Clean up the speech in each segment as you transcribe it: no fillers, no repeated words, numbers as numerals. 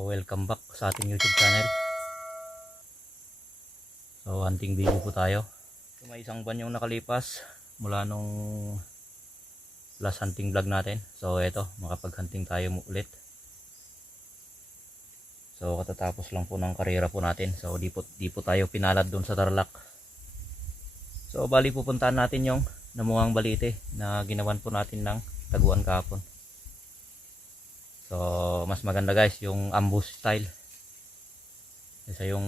welcome back sa ating YouTube channel. So, hunting video po tayo. So, may isang buwan yung nakalipas mula nung last hunting vlog natin. So, eto, makapag-hunting tayo ulit. So, katatapos lang po ng karera po natin. So, di po tayo pinalad dun sa Tarlac. So, bali pupuntahan natin yung Namuang Balite na ginawan po natin ng taguan kahapon. So, mas maganda guys yung ambush style. Kasi yung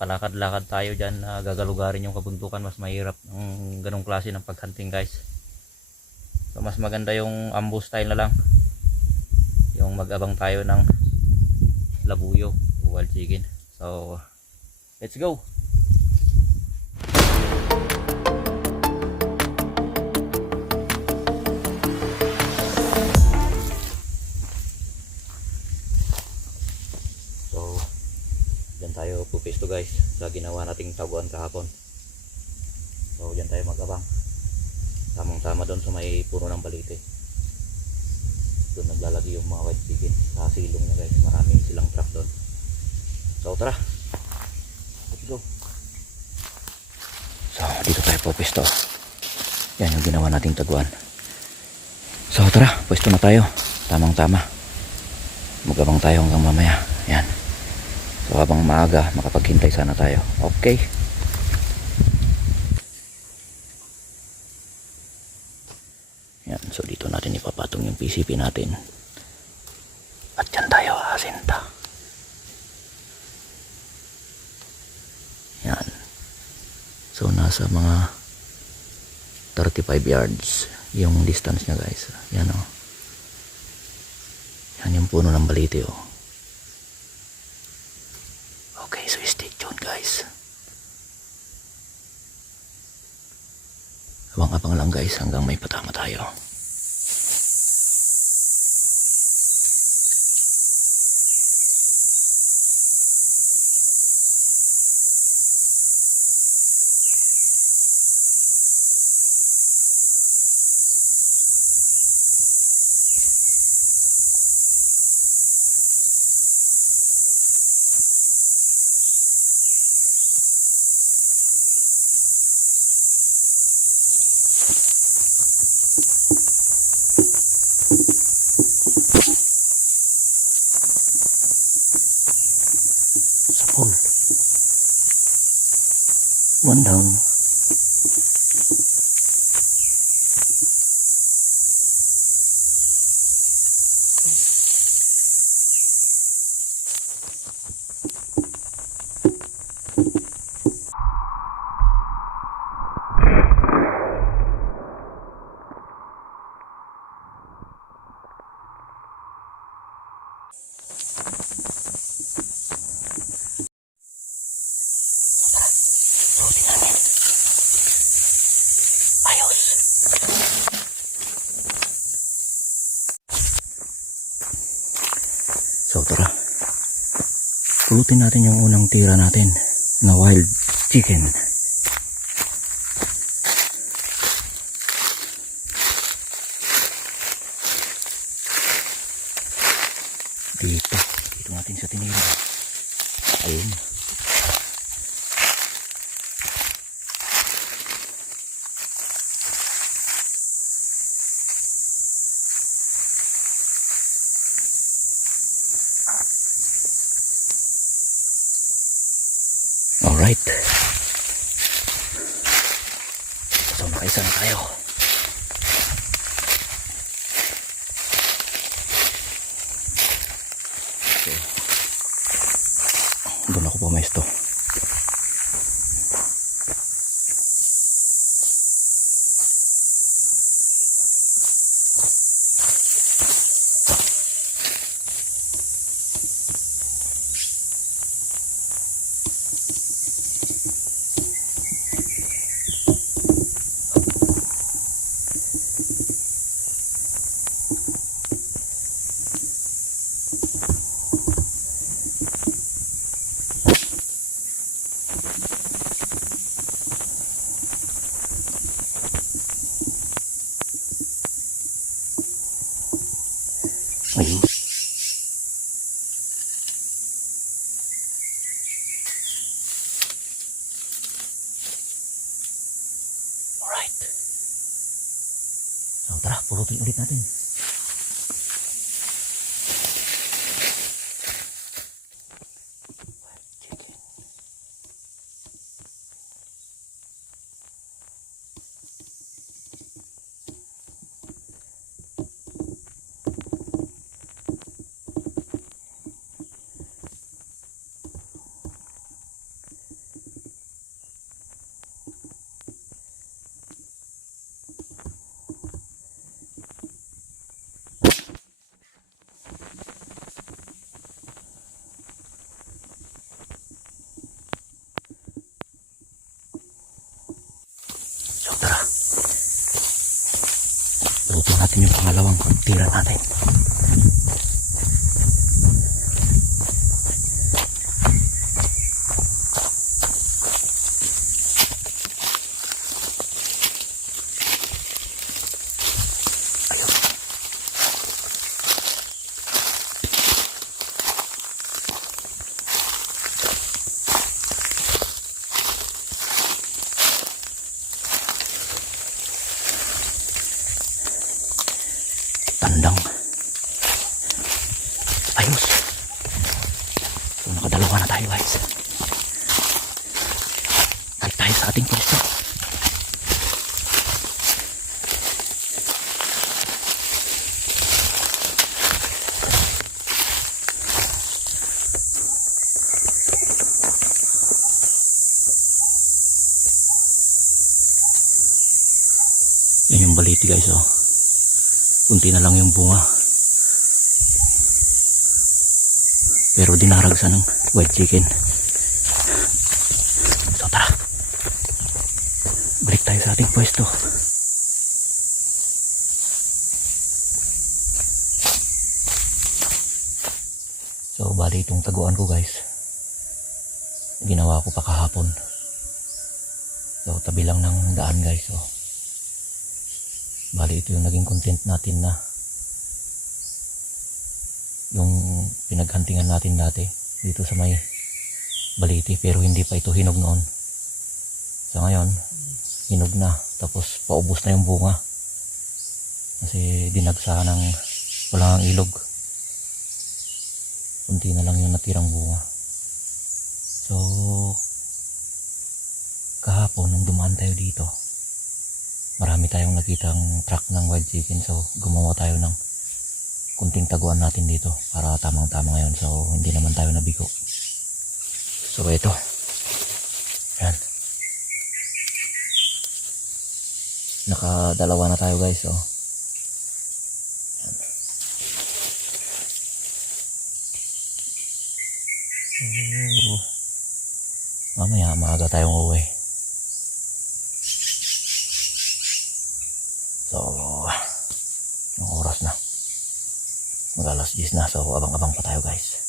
palakad-lakad tayo dyan, gagalugarin yung kabuntukan, mas mahirap ng ganong klase ng paghunting guys. So, mas maganda yung ambush style na lang. Yung mag-abang tayo ng labuyo o wild chicken. So, let's go! Diyan tayo pupisto guys sa ginawa nating taguan kahapon. So diyan tayo mag-abang. Tamang tama doon sa may puno ng balite. Doon naglalagi yung mga white chicken sa silong na guys. Maraming silang trap doon. So tara, let's go. So dito tayo pupisto. Yan yung ginawa nating taguan. So tara, pwesto na tayo. Tamang tama. Mag-abang tayo hanggang mamaya. Yan. So habang maaga makapaghintay sana tayo. Okay. Yan, so dito natin ipapatong yung PCP natin. At yan tayo aasinta. Yan. So nasa mga 35 yards yung distance niya guys. Yan o. Yan yung puno ng balite o. Okay, so stay tuned guys. Abang-abang lang guys hanggang may patama tayo. Full. One down. So tara, pulutin natin yung unang tira natin na wild chicken. Dito natin sa tinira. Ayun. Alright. So nakaisa na tayo. Okay. Doon ako pumesto. tara, pulutin ulit natin. So tara, luto natin yung pangalawang tira natin. Ayun. Tandang. Ayos. So nakadalawa na tayo guys. Balik tayo sa ating pwesto. Yan yung baliti guys oh. Kunti na lang yung bunga. Pero dinaragsa ng white chicken. So tara. Balik tayo sa ating pwesto. So bali itong taguan ko guys. Ginawa ko pa kahapon. So tabi lang ng daan guys. So bali ito yung naging content natin na yung pinaghantingan natin dati dito sa may baliti, pero hindi pa ito hinog noon. Sa ngayon hinog na, tapos paubos na yung bunga kasi dinagsa ng walang ilog. Kunti na lang yung natirang bunga. So kahapon nung dumaan tayo dito, marami tayong nakitang truck ng wild chicken, so gumawa tayo ng kunting taguan natin dito para tamang tama ngayon, so hindi naman tayo nabigo. So ito, yan, nakadalawa na tayo guys. So yan. Mamaya maaga tayong uwi. So, yung oras na. Mag-alas 10 na. So, abang-abang pa tayo guys.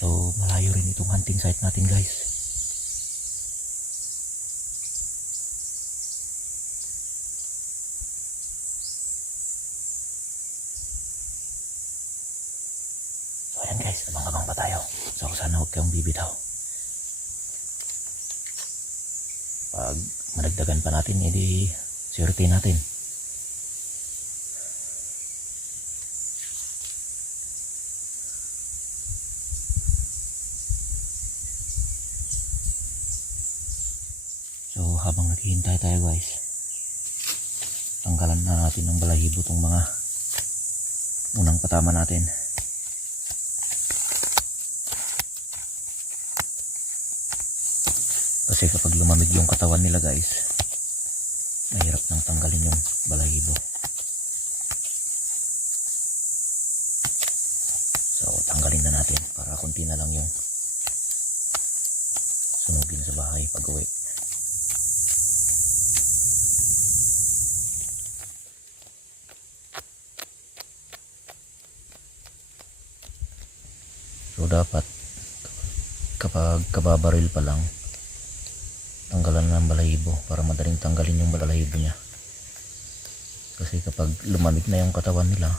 So, malayo rin itong hunting site natin guys. So, ayan guys, abang-abang pa tayo. So, sana huwag kayong bibitaw. Pag madagdagan pa natin, edi swerte natin. So habang naghihintay tayo guys, tanggalan na natin ng balahibo tong mga unang patama natin. Kasi kapag lumamig yung katawan nila guys, mahirap nang tanggalin yung balahibo. So tanggalin na natin para konti na lang yung sunugin sa bahay pag uwi. dapat kapag kababaril pa lang, tanggalan ng balahibo para madaling tanggalin yung balahibo niya. Kasi kapag lumamig na yung katawan nila,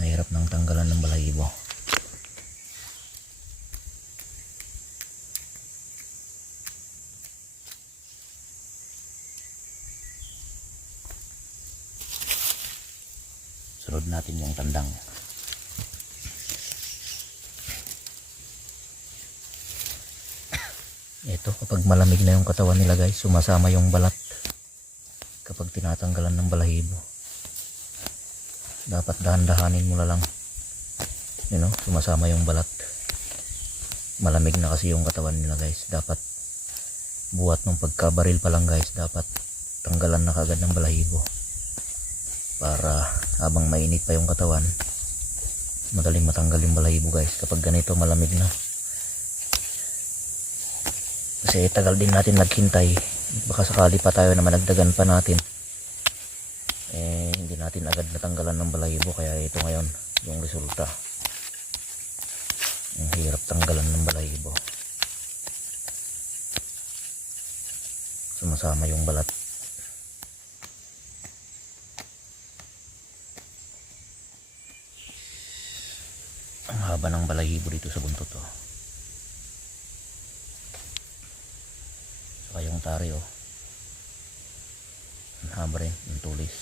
mahirap nang tanggalan ng balahibo. Sunod natin yung tandang. Ito, kapag malamig na yung katawan nila guys, sumasama yung balat kapag tinatanggalan ng balahibo. Dapat dahan-dahanin mo na lang, sumasama yung balat. Malamig na kasi yung katawan nila guys. Dapat buhat ng pagkabaril pa lang guys, dapat tanggalan na kagad ng balahibo para habang mainit pa yung katawan, madaling matanggal yung balahibo guys kapag ganito malamig na. Kasi tagal din natin naghintay, baka sakali pa tayo na managdagan pa natin, hindi natin agad natanggalan ng balahibo. Kaya ito ngayon yung resulta. Ang hirap tanggalan ng balahibo, sumasama yung balat. Ang haba ng balahibo dito sa buntot to. Saka yung tari ang haba rin ng tulis.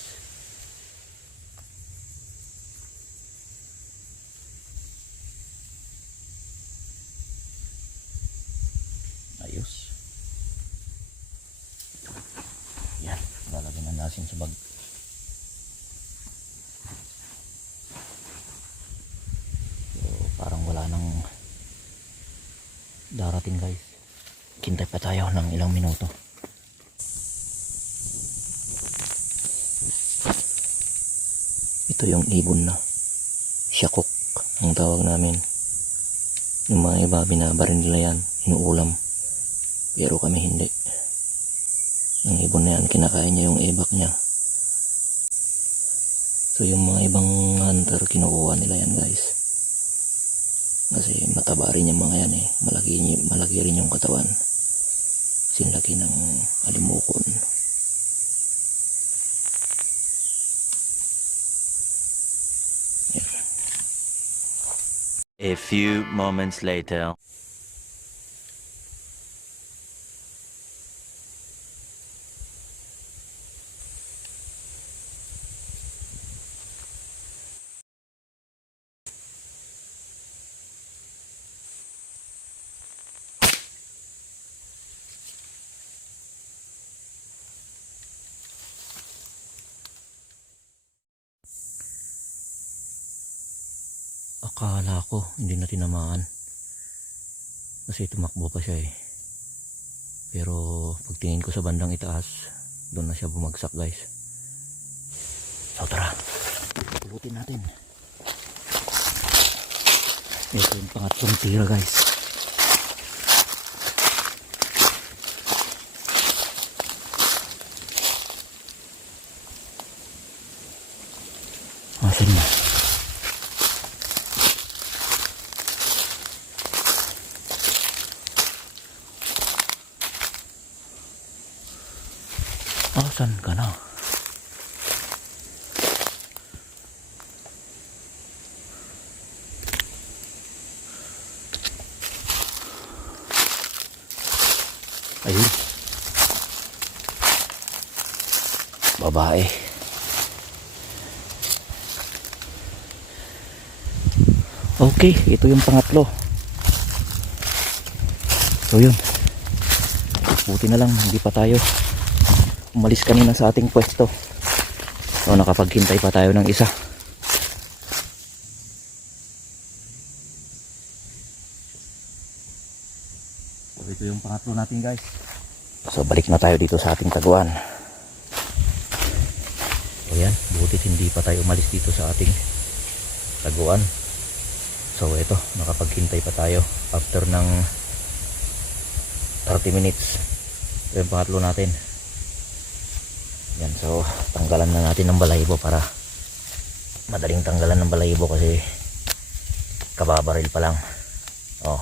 Ayos. Yan, lalagyan na natin sa bag. Parang wala nang darating guys. Hintay pa tayo ng ilang minuto. Ito yung ibon na syakok ang tawag namin. Yung mga iba binabarin nila yan, inuulam, pero kami hindi. Yung ibon na yan, kinakain niya yung ibak niya. So yung mga ibang hunter, kinukuha nila yan guys. Kasi mataba rin yung mga yan malaki rin yung katawan. Sinlaki ng alimukon. Yan. A few moments later. Akala ko hindi na tinamaan kasi tumakbo pa siya pero pagtingin ko sa bandang itaas, doon na siya bumagsak guys. So tara, pulutin natin. Ito yung pangatlong tira guys. Asan na? Asan ka na? Ayun. Babae. Okay, ito yung pangatlo. So yun. Buti na lang hindi pa tayo umalis kanina sa ating pwesto. So nakapaghintay pa tayo ng isa. So ito yung pangatlo natin guys. So balik na tayo dito sa ating taguan. So yan, buti hindi pa tayo umalis dito sa ating taguan. So ito, nakapaghintay pa tayo after ng 30 minutes. Ito yung pangatlo natin. Yan, so tanggalan na natin ng balahibo para madaling tanggalan ng balahibo kasi kababaril pa lang. Oh.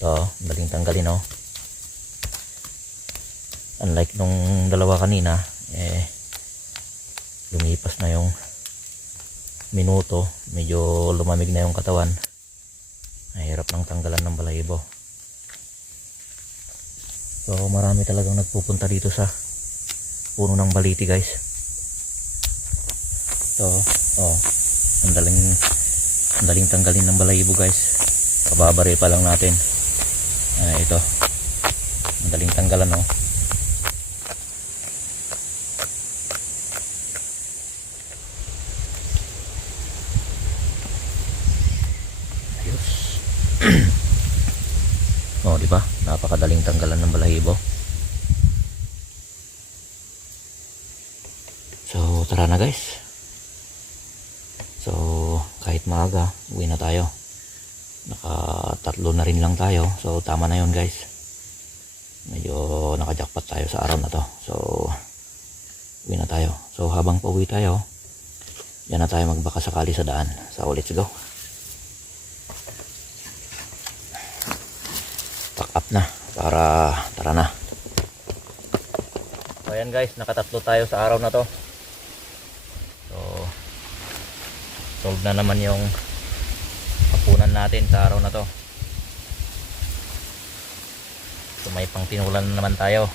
Ito, daling tanggalin oh. Unlike nung dalawa kanina, lumipas na yung minuto, medyo lumamig na yung katawan. Mahirap nang tanggalan ng balahibo. So marami talagang nagpupunta dito sa puno ng baliti guys. So, ang daling tanggalin ng balahibo guys. Kababari pa lang natin. Ito. Ang daling tanggalan oh. Ayos. Oh, di ba? Napakadaling tanggalan ng balahibo. So, tara na guys. So, kahit maaga, uwi na tayo. Naka-3 na rin lang tayo. So, tama na yun guys. Medyo naka-jackpot tayo sa araw na to. So, uwi na tayo. So, habang pauwi tayo, yan na tayo magbaka sakali sa daan. So, let's go. Pack up na para tara na. So, ayan guys, naka-3 tayo sa araw na to. So, solve na naman yung hapunan natin sa araw na to. So may pang tinulan na naman tayo.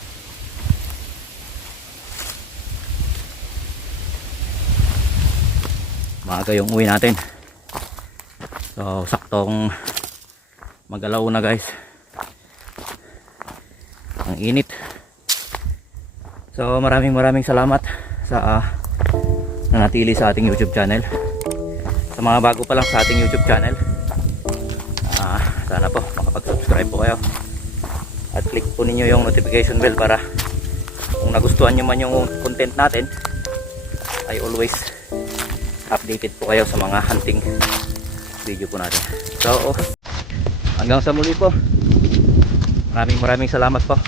Maaga yung uwi natin. So saktong mag-alaw na guys. Ang init. So maraming salamat sa nanatili sa ating YouTube channel. Sa mga bago pa lang sa ating YouTube channel, sana po makapag-subscribe po kayo at click po ninyo yung notification bell para kung nagustuhan nyo man yung content natin ay always updated po kayo sa mga hunting video po natin. So hanggang sa muli po, maraming salamat po.